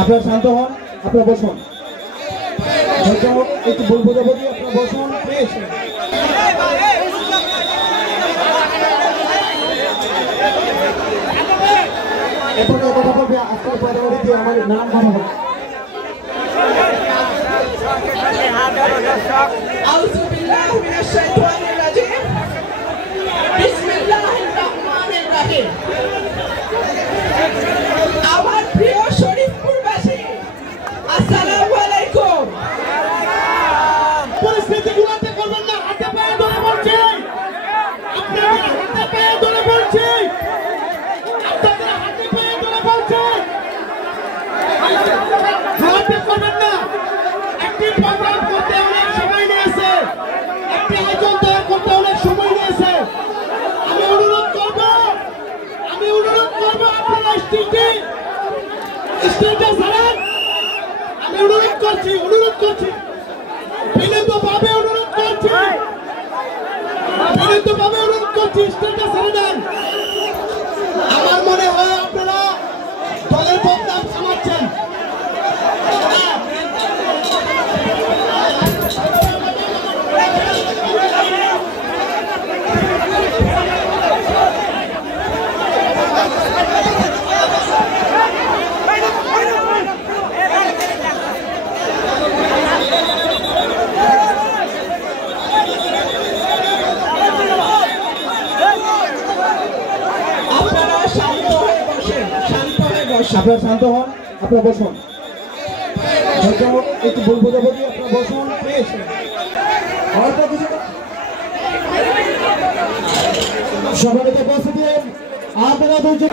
আপনারা শান্ত হন, আপনারা বসুন। একটু বলবো যাবি, আপনারা বসুন প্লিজ। এরপরে কথা বলবে আপনার পরবর্তী আমার নাম কথা বলবে। আউযু বিল্লাহি মিনাশ শাইতানির রাজিম। বিসমিল্লাহির রহমানির রহিম। আমার প্রিয় শরীফপুরবাসী, আসসালামু আলাইকুম। পরিস্থিতিগুলোতে করবেন না, হাতে পায়ে ধরে বলছি, আপনাদের হাতে পায়ে ধরে বলছি, আপনাদের হাতে পায়ে ধরে বলছি, হাতে করবেন না। একটি প্রোগ্রাম করতে অনেক সময় নিয়েছে, একটি আয়োজন তৈরি করতে অনেক সময় নিয়েছে। আমি অনুরোধ করব আপনারা স্টেজে ছাড়েন। আমি অনুরোধ করছি বিনীতভাবে অনুরোধ করছি স্টেজে ছেড়ে দেন। আমার মনে হয় আপনারা দলের বদনাম সামাচ্ছেন। আপনারা শান্ত হন, আপনারা বসুন। একটু বলবো যাবি, আপনারা বসুন প্লিজ। সবাইকে বসে দিন, আপনারা দুজন